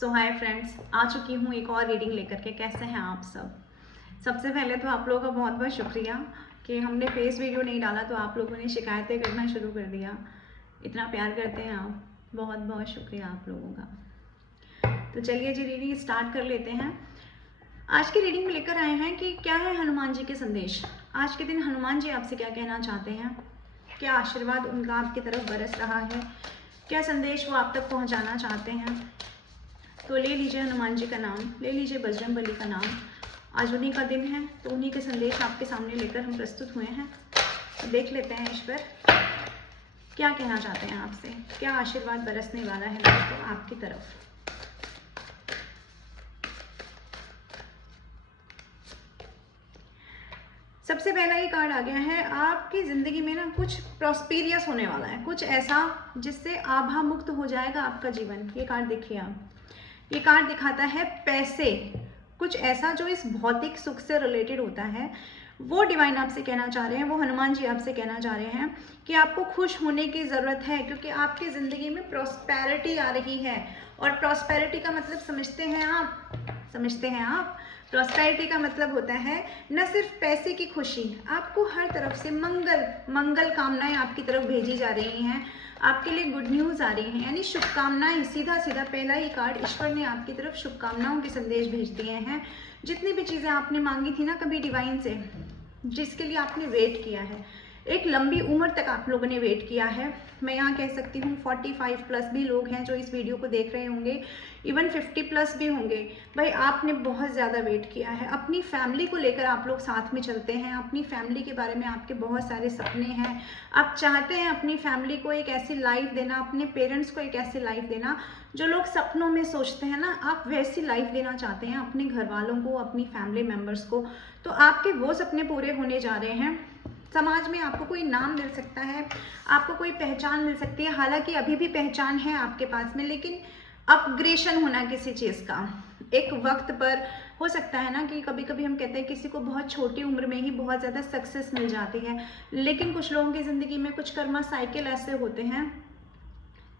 सो hi friends, आ चुकी हूँ एक और रीडिंग लेकर के। कैसे हैं आप सब? सबसे पहले तो आप लोगों का बहुत बहुत शुक्रिया कि हमने फेस वीडियो नहीं डाला तो आप लोगों ने शिकायतें करना शुरू कर दिया। इतना प्यार करते हैं आप, बहुत बहुत शुक्रिया आप लोगों का। तो चलिए जी, रीडिंग स्टार्ट कर लेते हैं। आज की रीडिंग में लेकर आए हैं कि क्या है हनुमान जी के संदेश। आज के दिन हनुमान जी आपसे क्या कहना चाहते हैं, क्या आशीर्वाद उनका आपकी तरफ बरस रहा है, क्या संदेश वो आप तक पहुंचाना चाहते हैं। तो ले लीजिए हनुमान जी का नाम, ले लीजिए बजरंगबली का नाम। आज उन्हीं का दिन है तो उन्हीं के संदेश आपके सामने लेकर हम प्रस्तुत हुए हैं। तो देख लेते हैं ईश्वर क्या कहना चाहते हैं आपसे, क्या आशीर्वाद बरसने वाला है दोस्तों आपकी तरफ। सबसे पहला ये कार्ड आ गया है, आपकी ज़िंदगी में ना कुछ प्रॉस्पेरियस होने वाला है, कुछ ऐसा जिससे आभा मुक्त हो जाएगा आपका जीवन। ये कार्ड देखिए आप, ये कार्ड दिखाता है पैसे, कुछ ऐसा जो इस भौतिक सुख से रिलेटेड होता है वो डिवाइन आपसे कहना चाह रहे हैं, वो हनुमान जी आपसे कहना चाह रहे हैं कि आपको खुश होने की ज़रूरत है, क्योंकि आपकी ज़िंदगी में प्रॉस्पेरिटी आ रही है। और प्रॉस्पेरिटी का मतलब समझते हैं आप? प्रॉस्पेरिटी का मतलब होता है न सिर्फ पैसे की खुशी, आपको हर तरफ से मंगल कामनाएं आपकी तरफ भेजी जा रही हैं, आपके लिए गुड न्यूज़ आ रही हैं, यानी शुभकामनाएं। सीधा पहला ही कार्ड, ईश्वर ने आपकी तरफ शुभकामनाओं के संदेश भेज दिए हैं। जितनी भी चीज़ें आपने मांगी थी ना कभी डिवाइन से, जिसके लिए आपने वेट किया है, एक लंबी उम्र तक आप लोगों ने वेट किया है। मैं यहाँ कह सकती हूँ 45 प्लस भी लोग हैं जो इस वीडियो को देख रहे होंगे, इवन 50 प्लस भी होंगे। भाई आपने बहुत ज़्यादा वेट किया है। अपनी फैमिली को लेकर आप लोग साथ में चलते हैं, अपनी फैमिली के बारे में आपके बहुत सारे सपने हैं। आप चाहते हैं अपनी फैमिली को एक ऐसी लाइफ देना, अपने पेरेंट्स को एक ऐसी लाइफ देना जो लोग सपनों में सोचते हैं ना, आप वैसी लाइफ देना चाहते हैं अपने घर वालों को, अपनी फैमिली मेम्बर्स को। तो आपके वो सपने पूरे होने जा रहे हैं। समाज में आपको कोई नाम मिल सकता है, आपको कोई पहचान मिल सकती है। हालांकि अभी भी पहचान है आपके पास में, लेकिन अपग्रेशन होना किसी चीज़ का एक वक्त पर हो सकता है ना कि कभी कभी हम कहते हैं किसी को बहुत छोटी उम्र में ही बहुत ज़्यादा सक्सेस मिल जाती है, लेकिन कुछ लोगों की ज़िंदगी में कुछ कर्मा साइकिल ऐसे होते हैं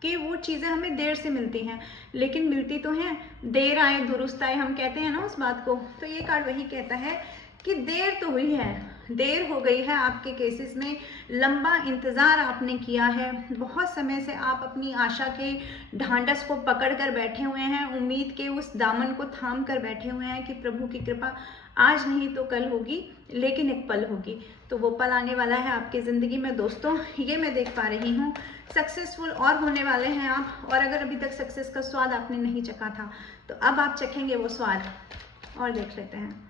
कि वो चीज़ें हमें देर से मिलती हैं, लेकिन मिलती तो हैं। देर आए दुरुस्त आए, हम कहते हैं ना उस बात को। तो ये कार्ड वही कहता है कि देर तो हुई है, देर हो गई है आपके केसेस में। लंबा इंतज़ार आपने किया है, बहुत समय से आप अपनी आशा के ढांढस को पकड़ कर बैठे हुए हैं, उम्मीद के उस दामन को थाम कर बैठे हुए हैं कि प्रभु की कृपा आज नहीं तो कल होगी, लेकिन एक पल होगी। तो वो पल आने वाला है आपकी ज़िंदगी में दोस्तों, ये मैं देख पा रही हूँ। सक्सेसफुल और होने वाले हैं आप, और अगर अभी तक सक्सेस का स्वाद आपने नहीं चखा था तो अब आप चखेंगे वो स्वाद। और देख लेते हैं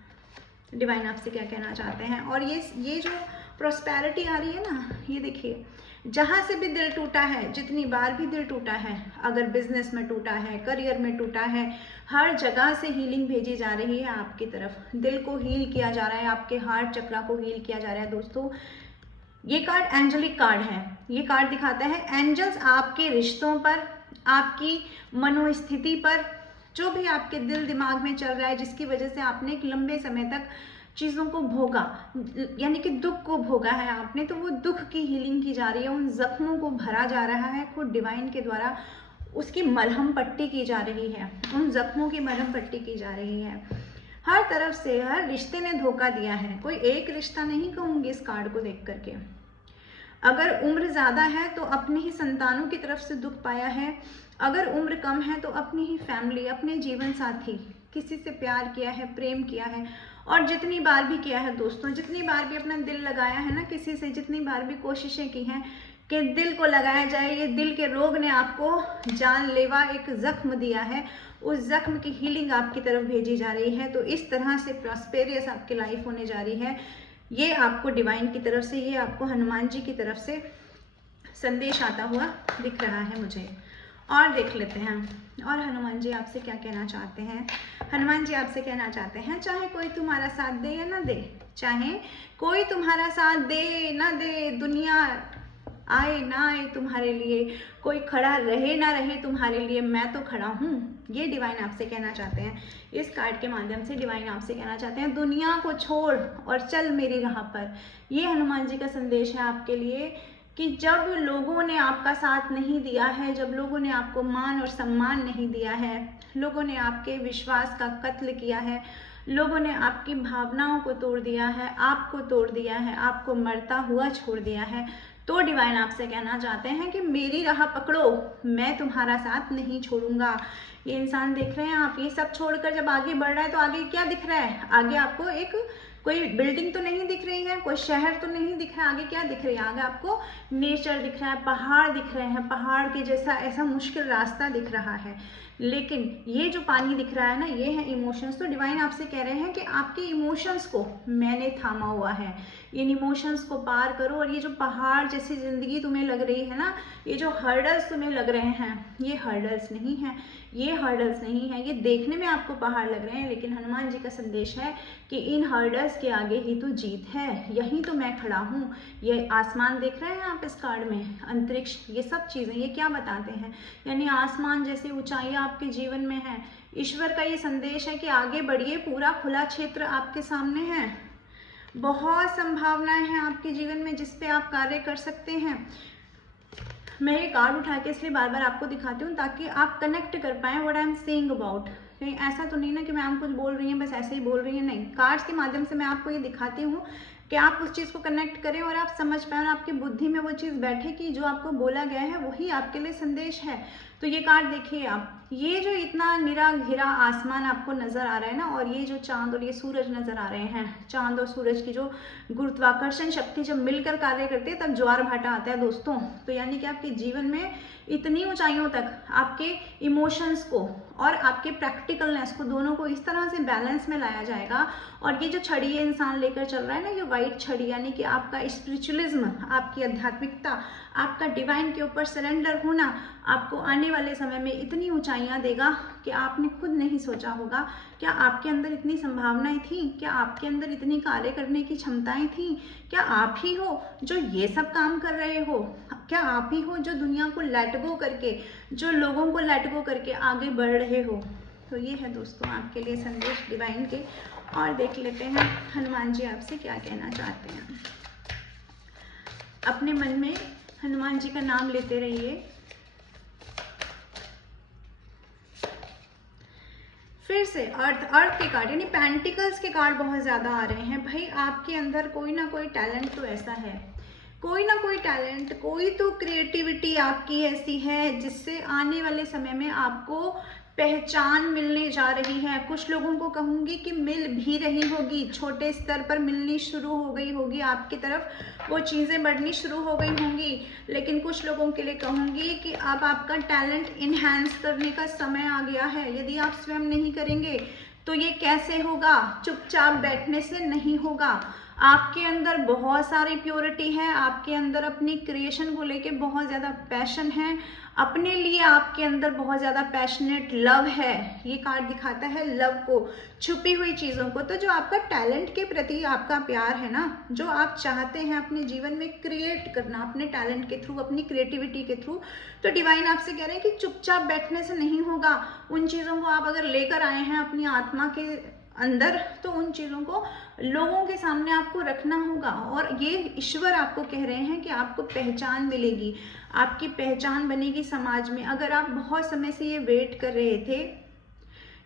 डिवाइन आपसे क्या कहना चाहते हैं। और ये जो प्रॉस्पेरिटी आ रही है ना, ये देखिए, जहाँ से भी दिल टूटा है, जितनी बार भी दिल टूटा है, अगर बिजनेस में टूटा है, करियर में टूटा है, हर जगह से हीलिंग भेजी जा रही है आपकी तरफ। दिल को हील किया जा रहा है, आपके हार्ट चक्रा को हील किया जा रहा है दोस्तों। ये कार्ड एंजेलिक कार्ड है। ये कार्ड दिखाता है एंजल्स आपके रिश्तों पर, आपकी मनोस्थिति पर, जो भी आपके दिल दिमाग में चल रहा है, जिसकी वजह से आपने एक लंबे समय तक चीज़ों को भोगा, यानी कि दुख को भोगा है आपने, तो वो दुख की हीलिंग की जा रही है। उन जख्मों को भरा जा रहा है खुद डिवाइन के द्वारा, उसकी मलहम पट्टी की जा रही है, उन जख्मों की मलहम पट्टी की जा रही है। हर तरफ से हर रिश्ते ने धोखा दिया है, कोई एक रिश्ता नहीं कहूँगी इस कार्ड को देख करके। अगर उम्र ज़्यादा है तो अपने ही संतानों की तरफ से दुख पाया है, अगर उम्र कम है तो अपनी ही फैमिली, अपने जीवन साथी, किसी से प्यार किया है, प्रेम किया है। और जितनी बार भी किया है दोस्तों, जितनी बार भी अपना दिल लगाया है ना किसी से, जितनी बार भी कोशिशें की हैं कि दिल को लगाया जाए, ये दिल के रोग ने आपको जानलेवा एक जख्म दिया है, उस जख्म की हीलिंग आपकी तरफ भेजी जा रही है। तो इस तरह से प्रॉस्पेरियस आपकी लाइफ होने जा रही है। ये आपको डिवाइन की तरफ से, ये आपको हनुमान जी की तरफ से संदेश आता हुआ दिख रहा है मुझे। और देख लेते हैं और हनुमान जी आपसे क्या कहना चाहते हैं। हनुमान जी आपसे कहना चाहते हैं, चाहे कोई तुम्हारा साथ दे या ना दे, चाहे कोई तुम्हारा साथ दे ना दे, दुनिया आए ना आए तुम्हारे लिए, कोई खड़ा रहे ना रहे तुम्हारे लिए, मैं तो खड़ा हूँ। ये डिवाइन आपसे कहना चाहते हैं। इस कार्ड के माध्यम से डिवाइन आपसे कहना चाहते हैं, दुनिया को छोड़ और चल मेरी राह पर। ये हनुमान जी का संदेश है आपके लिए कि जब लोगों ने आपका साथ नहीं दिया है, जब लोगों ने आपको मान और सम्मान नहीं दिया है, लोगों ने आपके विश्वास का कत्ल किया है, लोगों ने आपकी भावनाओं को तोड़ दिया है, आपको तोड़ दिया है, आपको मरता हुआ छोड़ दिया है, तो डिवाइन आपसे कहना चाहते हैं कि मेरी राह पकड़ो, मैं तुम्हारा साथ नहीं छोड़ूंगा। ये इंसान देख रहे हैं आप, ये सब छोड़कर जब आगे बढ़ रहा है तो आगे क्या दिख रहा है? आगे आपको एक कोई बिल्डिंग तो नहीं दिख रही है, कोई शहर तो नहीं दिख रहा है, आगे क्या दिख रही है? आगे आपको नेचर दिख रहा है, पहाड़ दिख रहे हैं, पहाड़ के जैसा ऐसा मुश्किल रास्ता दिख रहा है। लेकिन ये जो पानी दिख रहा है ना, ये है इमोशंस। तो डिवाइन आपसे कह रहे हैं कि आपके इमोशंस को मैंने थामा हुआ है, इन इमोशंस को पार करो। और ये जो पहाड़ जैसी जिंदगी तुम्हें लग रही है ना, ये जो हर्डल्स तुम्हें लग रहे हैं, ये हर्डल्स नहीं है, ये हर्डल्स नहीं है। ये देखने में आपको पहाड़ लग रहे हैं, लेकिन हनुमान जी का संदेश है कि इन हर्डल्स के आगे ही तो जीत है, यहीं तो मैं खड़ा हूँ। ये आसमान देख रहे हैं आप इस कार्ड में, अंतरिक्ष, ये सब चीज़ें ये क्या बताते हैं? यानी आसमान जैसी ऊंचाइयाँ आपके जीवन में है। ईश्वर का ये संदेश है कि आगे बढ़िए, पूरा खुला क्षेत्र आपके सामने है, बहुत संभावनाएं हैं आपके जीवन में जिस पे आप कार्य कर सकते हैं। मैं ये कार्ड उठा के इसलिए बार बार आपको दिखाती हूँ ताकि आप कनेक्ट कर पाएँ what I am saying about. कहीं ऐसा तो नहीं ना कि मैम कुछ बोल रही हैं बस ऐसे ही बोल रही हैं, नहीं, कार्ड्स के माध्यम से मैं आपको ये दिखाती हूँ कि आप उस चीज़ को कनेक्ट करें और आप समझ पाएँ और आपकी बुद्धि में वो चीज़ बैठे कि जो आपको बोला गया है वही आपके लिए संदेश है। तो ये कार्ड देखिए आप, ये जो इतना निरा घिरा आसमान आपको नज़र आ रहा है ना, और ये जो चांद और ये सूरज नज़र आ रहे हैं, चांद और सूरज की जो गुरुत्वाकर्षण शक्ति जब मिलकर कार्य करती है तब ज्वार भाटा आता है दोस्तों। तो यानी कि आपके जीवन में इतनी ऊंचाइयों तक आपके इमोशंस को और आपके प्रैक्टिकलनेस को, दोनों को इस तरह से बैलेंस में लाया जाएगा। और ये जो छड़ी ये इंसान लेकर चल रहा है ना, ये वाइट छड़ी, यानी कि आपका स्पिरिचुअलिज्म, आपकी आध्यात्मिकता, आपका डिवाइन के ऊपर सरेंडर होना आपको आने वाले समय में इतनी ऊंचाइयां देगा कि आपने खुद नहीं सोचा होगा। क्या आपके अंदर इतनी संभावनाएं थी? क्या आपके अंदर इतनी कार्य करने की क्षमताएं थी? क्या आप ही हो जो ये सब काम कर रहे हो? क्या आप ही हो जो दुनिया को लेट गो करके, जो लोगों को लेट गो करके आगे बढ़ रहे हो? तो ये है दोस्तों आपके लिए संदेश डिवाइन के। और देख लेते हैं हनुमान जी आपसे क्या कहना चाहते हैं। अपने मन में हनुमान जी का नाम लेते रहिए। फिर से अर्थ के कार्ड यानी पेंटिकल्स के कार्ड बहुत ज़्यादा आ रहे हैं। भाई आपके अंदर कोई ना कोई टैलेंट तो ऐसा है, कोई ना कोई टैलेंट, कोई तो क्रिएटिविटी आपकी ऐसी है जिससे आने वाले समय में आपको पहचान मिलने जा रही है। कुछ लोगों को कहूँगी कि मिल भी रही होगी, छोटे स्तर पर मिलनी शुरू हो गई होगी, आपकी तरफ वो चीज़ें बढ़नी शुरू हो गई होंगी। लेकिन कुछ लोगों के लिए कहूँगी कि अब आपका टैलेंट इन्हांस करने का समय आ गया है। यदि आप स्वयं नहीं करेंगे तो ये कैसे होगा? चुपचाप बैठने से नहीं होगा। आपके अंदर बहुत सारी प्योरिटी है, आपके अंदर अपनी क्रिएशन को लेके बहुत ज़्यादा पैशन है, अपने लिए आपके अंदर बहुत ज़्यादा पैशनेट लव है। ये कार्ड दिखाता है लव को, छुपी हुई चीज़ों को। तो जो आपका टैलेंट के प्रति आपका प्यार है ना, जो आप चाहते हैं अपने जीवन में क्रिएट करना अपने टैलेंट के थ्रू, अपनी क्रिएटिविटी के थ्रू, तो डिवाइन आपसे कह रहे हैं कि चुपचाप बैठने से नहीं होगा। उन चीज़ों को आप अगर लेकर आए हैं अपनी आत्मा के अंदर, तो उन चीज़ों को लोगों के सामने आपको रखना होगा। और ये ईश्वर आपको कह रहे हैं कि आपको पहचान मिलेगी, आपकी पहचान बनेगी समाज में। अगर आप बहुत समय से ये वेट कर रहे थे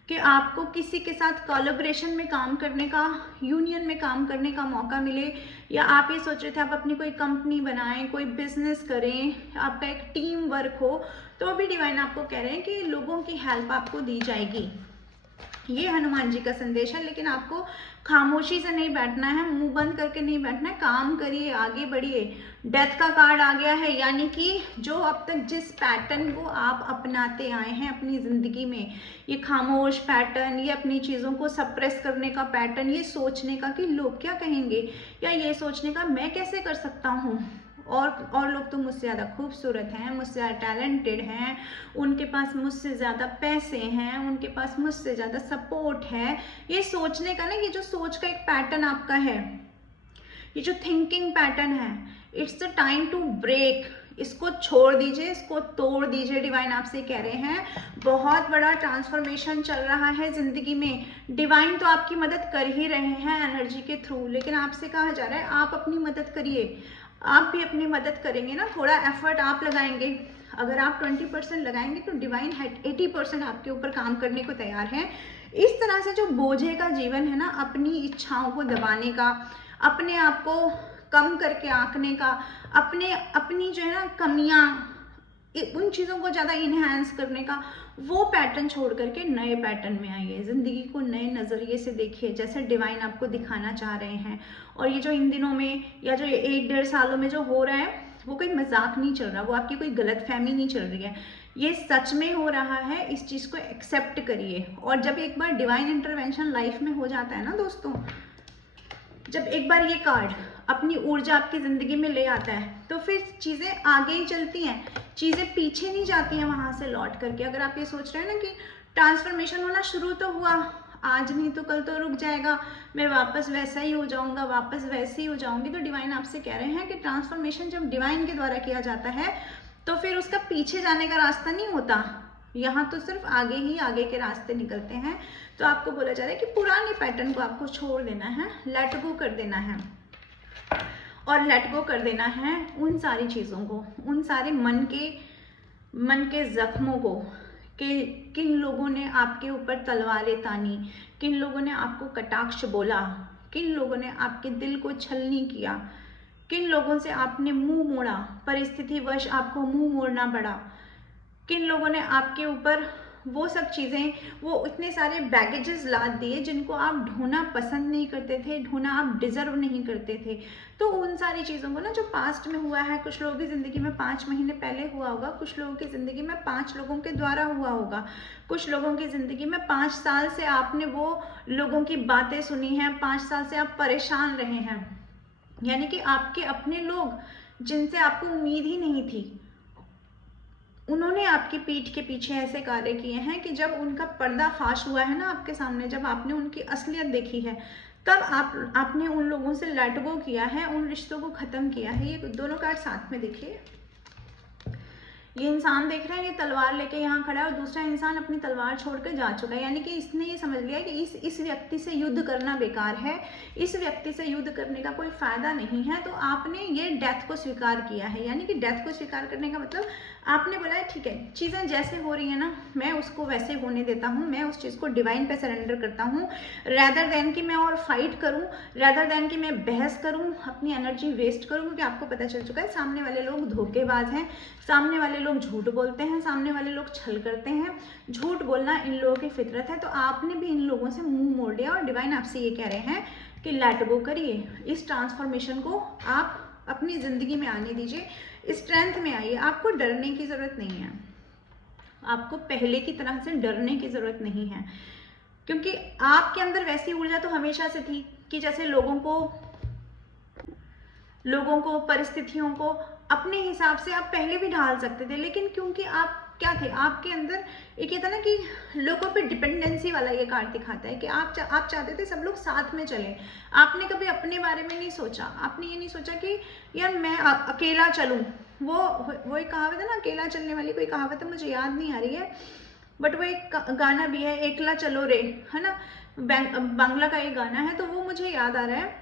कि आपको किसी के साथ कोलैबोरेशन में काम करने का, यूनियन में काम करने का मौका मिले, या आप ये सोच रहे थे आप अपनी कोई कंपनी बनाएं, कोई बिजनेस करें, आपका एक टीम वर्क हो, तो अभी डिवाइन आपको कह रहे हैं कि लोगों की हेल्प आपको दी जाएगी। ये हनुमान जी का संदेश है। लेकिन आपको खामोशी से नहीं बैठना है, मुंह बंद करके नहीं बैठना है, काम करिए, आगे बढ़िए। डेथ का कार्ड आ गया है, यानी कि जो अब तक जिस पैटर्न को आप अपनाते आए हैं अपनी ज़िंदगी में, ये खामोश पैटर्न, ये अपनी चीज़ों को सप्रेस करने का पैटर्न, ये सोचने का कि लोग क्या कहेंगे, या ये सोचने का मैं कैसे कर सकता हूँ, और लोग तो मुझसे ज़्यादा खूबसूरत हैं, मुझसे ज़्यादा टैलेंटेड हैं, उनके पास मुझसे ज़्यादा पैसे हैं, उनके पास मुझसे ज़्यादा सपोर्ट है। ये सोचने का ना, ये जो सोच का एक पैटर्न आपका है, ये जो थिंकिंग पैटर्न है, it's the time to break. इसको छोड़ दीजिए, इसको तोड़ दीजिए। डिवाइन आपसे कह रहे हैं बहुत बड़ा ट्रांसफॉर्मेशन चल रहा है ज़िंदगी में। डिवाइन तो आपकी मदद कर ही रहे हैं एनर्जी के थ्रू, लेकिन आपसे कहा जा रहा है आप अपनी मदद करिए, आप भी अपनी मदद करेंगे ना, थोड़ा एफर्ट आप लगाएंगे। अगर आप 20% लगाएंगे तो डिवाइन 80% आपके ऊपर काम करने को तैयार है। इस तरह से जो बोझे का जीवन है ना, अपनी इच्छाओं को दबाने का, अपने आप को कम करके आंकने का, अपनी जो है ना कमियां, उन चीज़ों को ज़्यादा इन्हांस करने का, वो पैटर्न छोड़ करके नए पैटर्न में आइए। ज़िंदगी को नए नज़रिए से देखिए, जैसे डिवाइन आपको दिखाना चाह रहे हैं। और ये जो इन दिनों में या जो 1-1.5 सालों में जो हो रहा है, वो कोई मजाक नहीं चल रहा, वो आपकी कोई गलतफहमी नहीं चल रही है, ये सच में हो रहा है। इस चीज़ को एक्सेप्ट करिए। और जब एक बार डिवाइन इंटरवेंशन लाइफ में हो जाता है ना दोस्तों, जब एक बार ये कार्ड अपनी ऊर्जा आपकी ज़िंदगी में ले आता है, तो फिर चीज़ें आगे ही चलती हैं, चीज़ें पीछे नहीं जाती हैं वहाँ से लौट करके। अगर आप ये सोच रहे हैं ना कि ट्रांसफॉर्मेशन होना शुरू तो हुआ, आज नहीं तो कल तो रुक जाएगा, मैं वापस वैसा ही हो जाऊंगा, वापस वैसे ही हो जाऊंगी, तो डिवाइन आपसे कह रहे हैं कि ट्रांसफॉर्मेशन जब डिवाइन के द्वारा किया जाता है तो फिर उसका पीछे जाने का रास्ता नहीं होता, यहाँ तो सिर्फ आगे ही आगे के रास्ते निकलते हैं। तो आपको बोला जा रहा है कि पुराने पैटर्न को आपको छोड़ देना है, लेट गो कर देना है। और लेट गो कर देना है उन सारी चीज़ों को, उन सारे मन के जख्मों को, कि किन लोगों ने आपके ऊपर तलवारें तानी, किन लोगों ने आपको कटाक्ष बोला, किन लोगों ने आपके दिल को छलनी किया, किन लोगों से आपने मुंह मोड़ा, परिस्थितिवश आपको मुंह मोड़ना पड़ा, किन लोगों ने आपके ऊपर वो सब चीज़ें, वो इतने सारे बैगेजेस लाद दिए जिनको आप ढोना पसंद नहीं करते थे, ढोना आप डिज़र्व नहीं करते थे। तो उन सारी चीज़ों को ना, जो पास्ट में हुआ है, कुछ लोगों की ज़िंदगी में 5 महीने पहले हुआ होगा, कुछ लोगों की ज़िंदगी में 5 लोगों के द्वारा हुआ होगा, कुछ लोगों की ज़िंदगी में 5 साल से आपने वो लोगों की बातें सुनी हैं, 5 साल से आप परेशान रहे हैं, यानी कि आपके अपने लोग जिनसे आपको उम्मीद ही नहीं थी, उन्होंने आपकी पीठ के पीछे ऐसे कार्य किए हैं कि जब उनका पर्दाफाश हुआ है ना आपके सामने, जब आपने उनकी असलियत देखी है, तब आपने उन लोगों से लेट गो किया है, उन रिश्तों को ख़त्म किया है। ये दोनों कार्ड साथ में देखिए। ये इंसान देख रहे हैं, ये तलवार लेके यहाँ खड़ा है और दूसरा इंसान अपनी तलवार छोड़कर जा चुका है, यानी कि इसने ये समझ लिया कि इस व्यक्ति से युद्ध करना बेकार है, इस व्यक्ति से युद्ध करने का कोई फ़ायदा नहीं है। तो आपने ये डेथ को स्वीकार किया है, यानी कि डेथ को स्वीकार करने का मतलब आपने बोला है ठीक है, चीज़ें जैसे हो रही है ना, मैं उसको वैसे होने देता हूँ, मैं उस चीज़ को डिवाइन पे सरेंडर करता हूँ, रैदर देन कि मैं और फाइट करूँ, रैदर देन कि मैं बहस करूँ, अपनी एनर्जी वेस्ट करूँ। क्योंकि आपको पता चल चुका है सामने वाले लोग धोखेबाज हैं, सामने वाले लोग झूठ बोलते हैं, सामने वाले लोग छल करते हैं, झूठ बोलना इन लोगों की फितरत है। तो आपने भी इन लोगों से मुंह मोड़ लिया और डिवाइन आपसे ये कह रहे हैं कि लेट गो करिए, इस ट्रांसफॉर्मेशन को आप अपनी ज़िंदगी में आने दीजिए, स्ट्रेंथ में आइए। आपको डरने की ज़रूरत नहीं है, आपको पहले की तरह से डरने की ज़रूरत नहीं है, क्योंकि आपके अंदर वैसी ऊर्जा तो हमेशा से थी कि जैसे लोगों को परिस्थितियों को अपने हिसाब से आप पहले भी ढाल सकते थे। लेकिन क्योंकि आप क्या थे, आपके अंदर एक ये था ना कि लोगों पे डिपेंडेंसी वाला ये कार्ड दिखाता है कि आप चाहते थे सब लोग साथ में चलें। आपने कभी अपने बारे में नहीं सोचा, आपने ये नहीं सोचा कि यार मैं अकेला चलूं। वो एक कहावत है ना, अकेला चलने वाली कोई कहावत है, मुझे याद नहीं आ रही है, बट वो एक गाना भी है, एकला चलो रे, है ना, बांग्ला का एक गाना है, तो वो मुझे याद आ रहा है।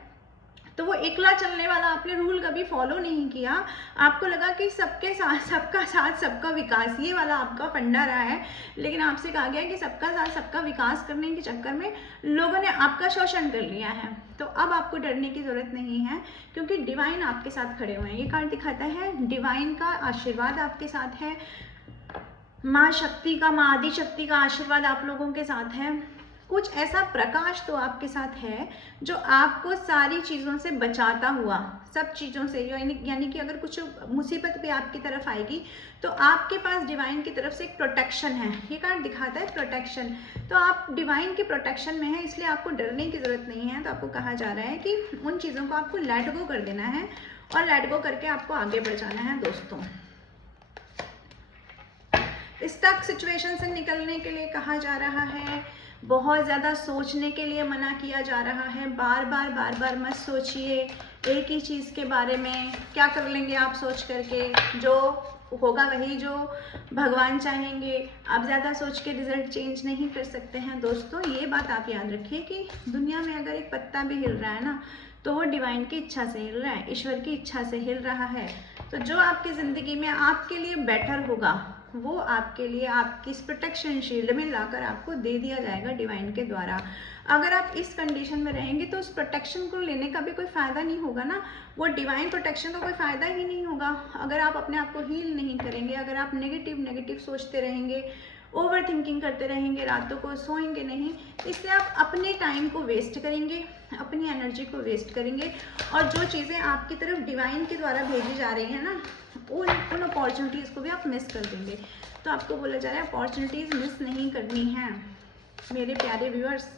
तो वो एकला चलने वाला आपने रूल कभी फॉलो नहीं किया, आपको लगा कि सबके साथ सबका साथ सबका विकास, ये वाला आपका फंडा रहा है। लेकिन आपसे कहा गया कि सबका साथ सबका विकास करने के चक्कर में लोगों ने आपका शोषण कर लिया है। तो अब आपको डरने की ज़रूरत नहीं है, क्योंकि डिवाइन आपके साथ खड़े हुए हैं। ये कार्ड दिखाता है डिवाइन का आशीर्वाद आपके साथ है, माँ शक्ति का, माँ आदि शक्ति का आशीर्वाद आप लोगों के साथ है। कुछ ऐसा प्रकाश तो आपके साथ है जो आपको सारी चीज़ों से बचाता हुआ, सब चीज़ों से, यानी कि अगर कुछ मुसीबत भी आपकी तरफ आएगी तो आपके पास डिवाइन की तरफ से एक प्रोटेक्शन है। ये कार्ड दिखाता है प्रोटेक्शन, तो आप डिवाइन के प्रोटेक्शन में हैं, इसलिए आपको डरने की ज़रूरत नहीं है। तो आपको कहा जा रहा है कि उन चीज़ों को आपको लेट गो कर देना है और लेट गो करके आपको आगे बढ़ जाना है। दोस्तों, स्टक सिचुएशन से निकलने के लिए कहा जा रहा है, बहुत ज़्यादा सोचने के लिए मना किया जा रहा है। बार बार मत सोचिए एक ही चीज़ के बारे में, क्या कर लेंगे आप सोच करके, जो होगा वही जो भगवान चाहेंगे। आप ज़्यादा सोच के रिजल्ट चेंज नहीं कर सकते हैं। दोस्तों, ये बात आप याद रखिए कि दुनिया में अगर एक पत्ता भी हिल रहा है ना, तो वो डिवाइन की इच्छा से हिल रहा है, ईश्वर की इच्छा से हिल रहा है। तो जो आपकी ज़िंदगी में आपके लिए बेटर होगा वो आपके लिए आपकी इस प्रोटेक्शन शील्ड में लाकर आपको दे दिया जाएगा डिवाइन के द्वारा। अगर आप इस कंडीशन में रहेंगे तो उस प्रोटेक्शन को लेने का भी कोई फ़ायदा नहीं होगा ना, वो डिवाइन प्रोटेक्शन का कोई फ़ायदा ही नहीं होगा अगर आप अपने आप को हील नहीं करेंगे, अगर आप नेगेटिव सोचते रहेंगे, ओवर थिंकिंग करते रहेंगे, रातों को सोएंगे नहीं। इससे आप अपने टाइम को वेस्ट करेंगे, अपनी एनर्जी को वेस्ट करेंगे, और जो चीज़ें आपकी तरफ डिवाइन के द्वारा भेजी जा रही हैं ना, उन अपॉर्चुनिटीज़ को भी आप मिस कर देंगे। तो आपको बोला जा रहा है अपॉर्चुनिटीज़ मिस नहीं करनी है मेरे प्यारे व्यूअर्स।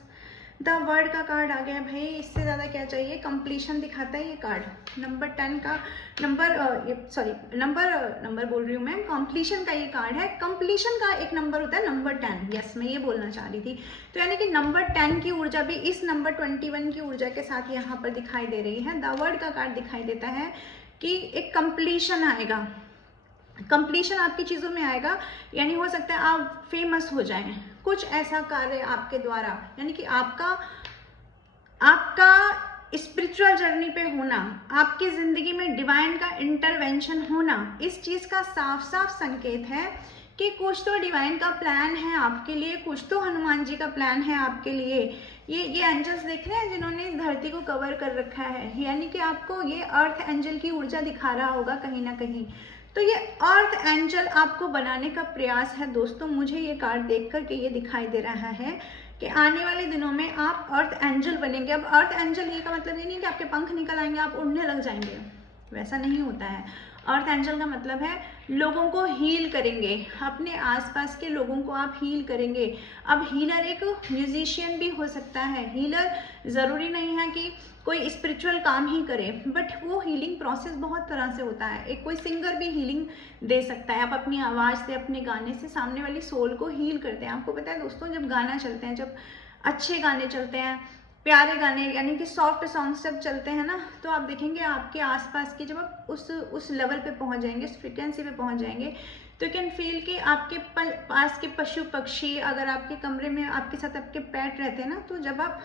द वर्ड का कार्ड आ गया भाई, इससे ज़्यादा क्या चाहिए। कंप्लीशन दिखाता है ये कार्ड, नंबर 10 का नंबर बोल रही हूँ मैं, कंप्लीशन का ये कार्ड है। कंप्लीशन का एक नंबर होता है नंबर 10, यस मैं ये बोलना चाह रही थी। तो यानी कि नंबर 10 की ऊर्जा भी इस नंबर 21 की ऊर्जा के साथ यहाँ पर दिखाई दे रही है। द वर्ड का कार्ड दिखाई देता है कि एक कंप्लीशन आएगा, कंप्लीशन आपकी चीज़ों में आएगा, यानी हो सकता है आप फेमस हो जाएं, कुछ ऐसा कार्य आपके द्वारा, यानी कि आपका स्पिरिचुअल जर्नी पे होना, आपकी ज़िंदगी में डिवाइन का इंटरवेंशन होना, इस चीज़ का साफ साफ संकेत है कि कुछ तो डिवाइन का प्लान है आपके लिए, कुछ तो हनुमान जी का प्लान है आपके लिए। ये एंजल्स देख रहे हैं जिन्होंने इस धरती को कवर कर रखा है, यानी कि आपको ये अर्थ एंजल की ऊर्जा दिखा रहा होगा कहीं ना कहीं। तो ये अर्थ एंजल आपको बनाने का प्रयास है दोस्तों। मुझे ये कार्ड देख कर के ये दिखाई दे रहा है कि आने वाले दिनों में आप अर्थ एंजल बनेंगे। अब अर्थ एंजल ये का मतलब ये नहीं कि आपके पंख निकल आएंगे, आप उड़ने लग जाएंगे, वैसा नहीं होता है। अर्थ एंजल का मतलब है लोगों को हील करेंगे, अपने आसपास के लोगों को आप हील करेंगे। अब हीलर एक म्यूजिशियन भी हो सकता है, हीलर ज़रूरी नहीं है कि कोई स्पिरिचुअल काम ही करे, बट वो हीलिंग प्रोसेस बहुत तरह से होता है। एक कोई सिंगर भी हीलिंग दे सकता है, आप अपनी आवाज़ से, अपने गाने से सामने वाली सोल को हील करते हैं। आपको पता है दोस्तों, जब गाना चलते हैं, जब अच्छे गाने चलते हैं, प्यारे गाने यानी कि सॉफ्ट सॉन्ग्स जब चलते हैं ना, तो आप देखेंगे आपके आसपास की, जब आप उस लेवल पे पहुंच जाएंगे, उस फ्रिक्वेंसी पे पहुंच जाएंगे, तो यू कैन फील कि आपके पास के पशु पक्षी, अगर आपके कमरे में आपके साथ आपके पेट रहते हैं ना, तो जब आप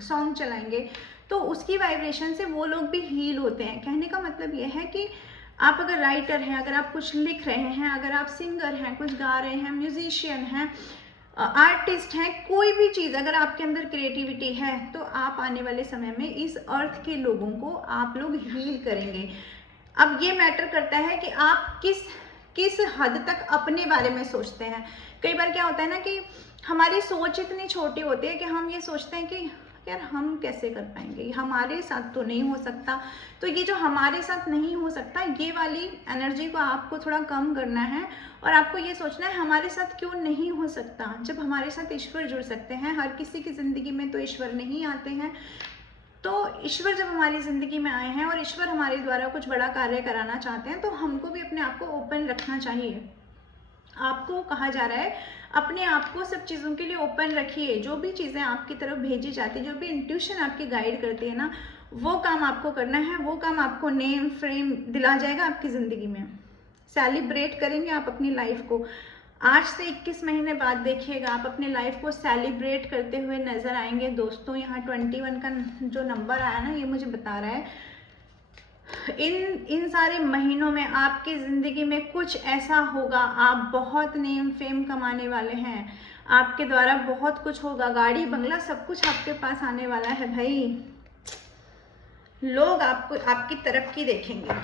सॉन्ग चलाएंगे तो उसकी वाइब्रेशन से वो लोग भी हील होते हैं। कहने का मतलब ये है कि आप अगर राइटर हैं, अगर आप कुछ लिख रहे हैं, अगर आप सिंगर हैं, कुछ गा रहे हैं, म्यूजिशियन हैं, आर्टिस्ट हैं, कोई भी चीज़ अगर आपके अंदर क्रिएटिविटी है, तो आप आने वाले समय में इस अर्थ के लोगों को आप लोग हील करेंगे। अब ये मैटर करता है कि आप किस हद तक अपने बारे में सोचते हैं। कई बार क्या होता है ना कि हमारी सोच इतनी छोटी होती है कि हम ये सोचते हैं कि यार हम कैसे कर पाएंगे, हमारे साथ तो नहीं हो सकता। तो ये जो हमारे साथ नहीं हो सकता, ये वाली एनर्जी को आपको थोड़ा कम करना है, और आपको ये सोचना है हमारे साथ क्यों नहीं हो सकता, जब हमारे साथ ईश्वर जुड़ सकते हैं। हर किसी की ज़िंदगी में तो ईश्वर नहीं आते हैं, तो ईश्वर जब हमारी ज़िंदगी में आए हैं और ईश्वर हमारे द्वारा कुछ बड़ा कार्य कराना चाहते हैं, तो हमको भी अपने आप को ओपन रखना चाहिए। आपको कहा जा रहा है अपने आप को सब चीज़ों के लिए ओपन रखिए। जो भी चीज़ें आपकी तरफ भेजी जाती है, जो भी इंट्यूशन आपकी गाइड करती है ना, वो काम आपको करना है। वो काम आपको नेम फ्रेम दिला जाएगा आपकी ज़िंदगी में। सेलिब्रेट करेंगे आप अपनी लाइफ को। आज से 21 महीने बाद देखिएगा आप अपने लाइफ को सेलिब्रेट करते हुए नज़र आएंगे दोस्तों। यहाँ 21 का जो नंबर आया ना, ये मुझे बता रहा है इन सारे महीनों में आपकी ज़िंदगी में कुछ ऐसा होगा, आप बहुत नेम फेम कमाने वाले हैं, आपके द्वारा बहुत कुछ होगा, गाड़ी बंगला सब कुछ आपके पास आने वाला है भाई। लोग आपको आपकी तरक्की देखेंगे।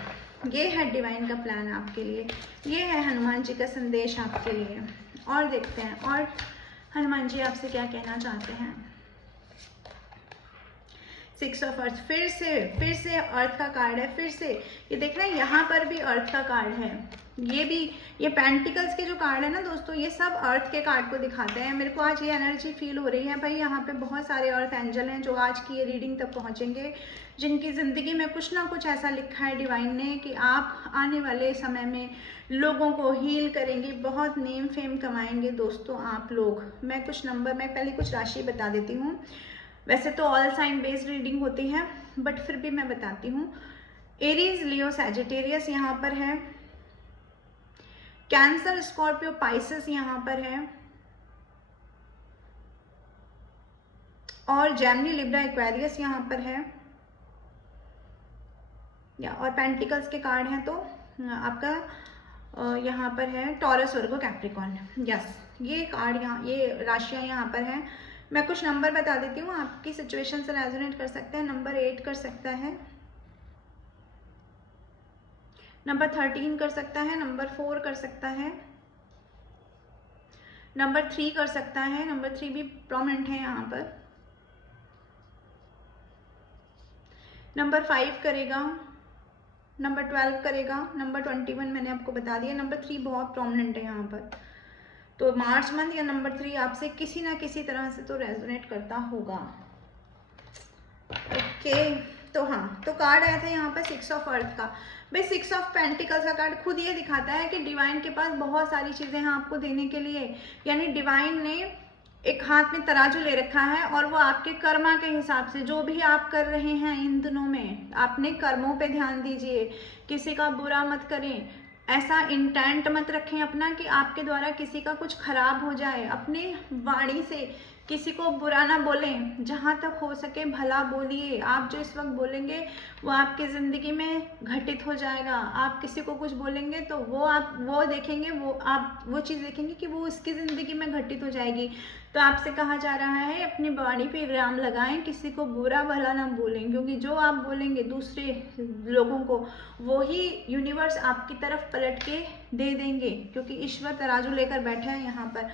ये है डिवाइन का प्लान आपके लिए, ये है हनुमान जी का संदेश आपके लिए। और देखते हैं और हनुमान जी आपसे क्या कहना चाहते हैं। 6 ऑफ अर्थ, फिर से अर्थ का कार्ड है। फिर से ये देख रहे हैं, यहाँ पर भी अर्थ का कार्ड है। ये पेंटिकल्स के जो कार्ड है ना दोस्तों, ये सब अर्थ के कार्ड को दिखाते हैं। मेरे को आज ये एनर्जी फील हो रही है भाई, यहाँ पे बहुत सारे अर्थ एंजल हैं जो आज की ये रीडिंग तक पहुँचेंगे, जिनकी ज़िंदगी में कुछ ना कुछ ऐसा लिखा है डिवाइन ने कि आप आने वाले समय में लोगों को हील करेंगे, बहुत नेम फेम कमाएंगे दोस्तों आप लोग। मैं पहले कुछ राशि बता देती हूँ। वैसे तो ऑल साइन बेस्ड रीडिंग होती है, बट फिर भी मैं बताती हूँ। एरीज, लियो, सैजिटेरियस यहाँ पर है, कैंसर, स्कॉर्पियो, पाइसेस यहाँ पर है, और जेमिनी, लिब्रा, एक्वेरियस यहाँ पर है, या और पेंटिकल्स के कार्ड हैं तो आपका यहाँ पर है टॉरस, वर्गो, कैप्रिकॉर्न। यस, ये कार्ड यहाँ, ये राशियाँ यहाँ पर हैं। मैं कुछ नंबर बता देती हूँ, आपकी सिचुएशन से रेजोनेट कर सकते हैं। नंबर 8 कर सकता है, नंबर 13 कर सकता है, नंबर 4 कर सकता है, नंबर 3 कर सकता है। नंबर 3 भी प्रोमिनेंट है यहाँ पर। नंबर 5 करेगा, नंबर 12 करेगा, नंबर 21 मैंने आपको बता दिया। नंबर 3 बहुत प्रोमिनेंट है यहाँ पर। तो मार्च मंथ या नंबर 3 आपसे किसी ना किसी तरह से तो रेजोनेट करता होगा। ओके, तो हाँ, तो कार्ड आया था यहाँ पर 6 ऑफ अर्थ का। भाई 6 ऑफ पेंटिकल्स का कार्ड खुद ये दिखाता है कि डिवाइन के पास बहुत सारी चीज़ें हैं आपको देने के लिए। यानी डिवाइन ने एक हाथ में तराजू ले रखा है और वो आपके कर्मा के हिसाब से जो भी आप कर रहे हैं इन दिनों में, अपने कर्मों पे ध्यान दीजिए, किसी का बुरा मत करें, ऐसा इंटेंट मत रखें अपना कि आपके द्वारा किसी का कुछ खराब हो जाए। अपनी वाणी से किसी को बुरा ना बोलें, जहाँ तक हो सके भला बोलिए। आप जो इस वक्त बोलेंगे वो आपकी ज़िंदगी में घटित हो जाएगा। आप किसी को कुछ बोलेंगे तो वो देखेंगे, वो चीज़ देखेंगे कि वो उसकी ज़िंदगी में घटित हो जाएगी। तो आपसे कहा जा रहा है अपनी वाणी पे विराम लगाएं, किसी को बुरा भला ना बोलें, क्योंकि जो आप बोलेंगे दूसरे लोगों को, वो ही यूनिवर्स आपकी तरफ पलट के दे देंगे, क्योंकि ईश्वर तराजू लेकर बैठा है यहाँ पर।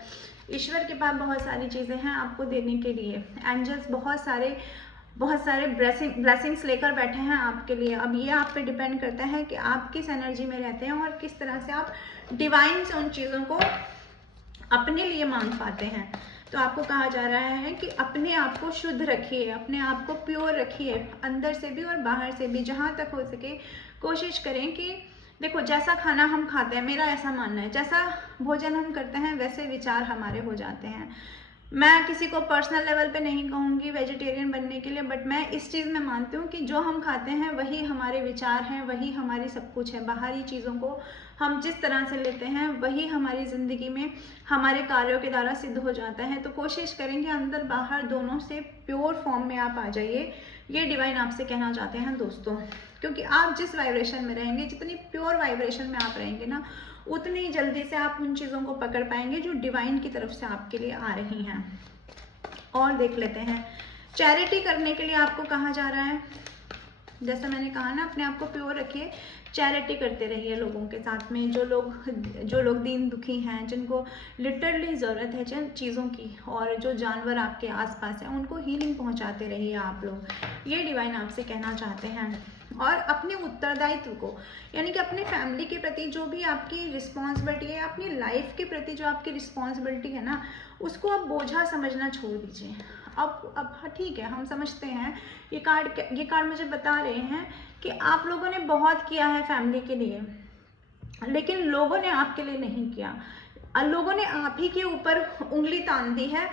ईश्वर के पास बहुत सारी चीज़ें हैं आपको देने के लिए। एंजल्स बहुत सारे ब्लेसिंग्स लेकर बैठे हैं आपके लिए। अब ये आप पे डिपेंड करता है कि आप किस एनर्जी में रहते हैं और किस तरह से आप डिवाइन से उन चीज़ों को अपने लिए मांग पाते हैं। तो आपको कहा जा रहा है कि अपने आप को शुद्ध रखिए, अपने आप को प्योर रखिए, अंदर से भी और बाहर से भी। जहाँ तक हो सके कोशिश करें कि देखो, जैसा खाना हम खाते हैं, मेरा ऐसा मानना है, जैसा भोजन हम करते हैं वैसे विचार हमारे हो जाते हैं। मैं किसी को पर्सनल लेवल पे नहीं कहूँगी वेजिटेरियन बनने के लिए, बट मैं इस चीज़ में मानती हूँ कि जो हम खाते हैं वही हमारे विचार हैं, वही हमारी सब कुछ है। बाहरी चीज़ों को हम जिस तरह से लेते हैं वही हमारी ज़िंदगी में हमारे कार्यों के द्वारा सिद्ध हो जाता है। तो कोशिश करेंगे अंदर बाहर दोनों से प्योर फॉर्म में आप आ जाइए, ये डिवाइन आपसे कहना चाहते हैं दोस्तों। क्योंकि आप जिस वाइब्रेशन में रहेंगे, जितनी प्योर वाइब्रेशन में आप रहेंगे ना, उतनी जल्दी से आप उन चीज़ों को पकड़ पाएंगे जो डिवाइन की तरफ से आपके लिए आ रही हैं। और देख लेते हैं, चैरिटी करने के लिए आपको कहा जा रहा है। जैसा मैंने कहा ना, अपने आप को प्योर रखिए, चैरिटी करते रहिए लोगों के साथ में। जो लोग दीन दुखी हैं, जिनको लिटरली ज़रूरत है जिन चीज़ों की, और जो जानवर आपके आसपास हैं, उनको हीलिंग पहुंचाते रहिए आप लोग। ये डिवाइन आपसे कहना चाहते हैं। और अपने उत्तरदायित्व को, यानी कि अपने फैमिली के प्रति जो भी आपकी रिस्पॉन्सिबिलिटी है, अपनी लाइफ के प्रति जो आपकी रिस्पॉन्सिबिलिटी है ना, उसको आप बोझा समझना छोड़ दीजिए। अब ठीक है, हम समझते हैं, ये कार्ड मुझे बता रहे हैं कि आप लोगों ने बहुत किया है फैमिली के लिए, लेकिन लोगों ने आपके लिए नहीं किया। लोगों ने आप ही के ऊपर उंगली तान दी है,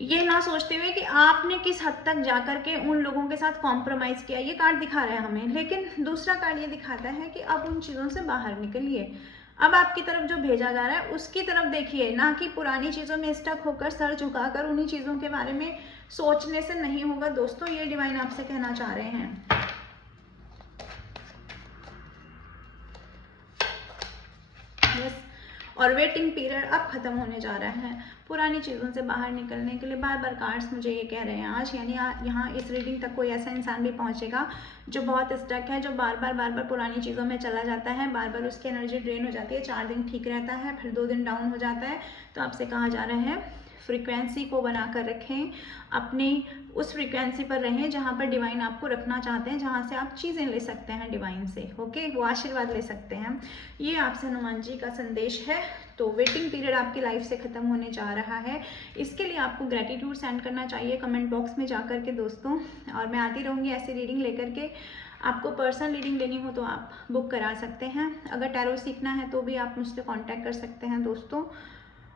ये ना सोचते हुए कि आपने किस हद तक जाकर के उन लोगों के साथ कॉम्प्रोमाइज़ किया। ये कार्ड दिखा रहा है हमें। लेकिन दूसरा कार्ड ये दिखाता है कि अब उन चीज़ों से बाहर निकलिए। अब आपकी तरफ जो भेजा जा रहा है उसकी तरफ देखिए, ना कि पुरानी चीज़ों में स्टक होकर सर झुकाकर उन्हीं चीज़ों के बारे में सोचने से नहीं होगा दोस्तों। ये डिवाइन आपसे कहना चाह रहे हैं। यस, और वेटिंग पीरियड अब ख़त्म होने जा रहा है। पुरानी चीज़ों से बाहर निकलने के लिए बार बार कार्ड्स मुझे ये कह रहे हैं आज। यानी यहाँ इस रीडिंग तक कोई ऐसा इंसान भी पहुँचेगा जो बहुत स्टक है, जो बार बार पुरानी चीज़ों में चला जाता है, बार बार उसकी एनर्जी ड्रेन हो जाती है। 4 दिन ठीक रहता है, फिर 2 दिन डाउन हो जाता है। तो आपसे कहा जा रहा है फ्रीक्वेंसी को बनाकर रखें, अपनी उस फ्रीक्वेंसी पर रहें जहाँ पर डिवाइन आपको रखना चाहते हैं, जहाँ से आप चीज़ें ले सकते हैं डिवाइन से। ओके, वो आशीर्वाद ले सकते हैं। ये आपसे हनुमान जी का संदेश है। तो वेटिंग पीरियड आपकी लाइफ से ख़त्म होने जा रहा है। इसके लिए आपको ग्रेटिट्यूड सेंड करना चाहिए कमेंट बॉक्स में जाकर के दोस्तों। और मैं आती रहूँगी ऐसी रीडिंग लेकर के। आपको पर्सनल रीडिंग लेनी हो तो आप बुक करा सकते हैं। अगर टैरो सीखना है तो भी आप मुझसे कॉन्टैक्ट कर सकते हैं दोस्तों।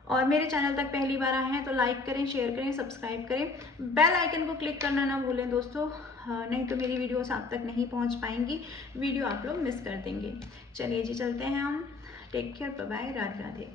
और मेरे चैनल तक पहली बार आए हैं तो लाइक करें, शेयर करें, सब्सक्राइब करें, बेल आइकन को क्लिक करना ना भूलें दोस्तों, नहीं तो मेरी वीडियोस आप तक नहीं पहुंच पाएंगी, वीडियो आप लोग मिस कर देंगे। चलिए जी, चलते हैं हम। Take care, bye bye, Radhe Radhe.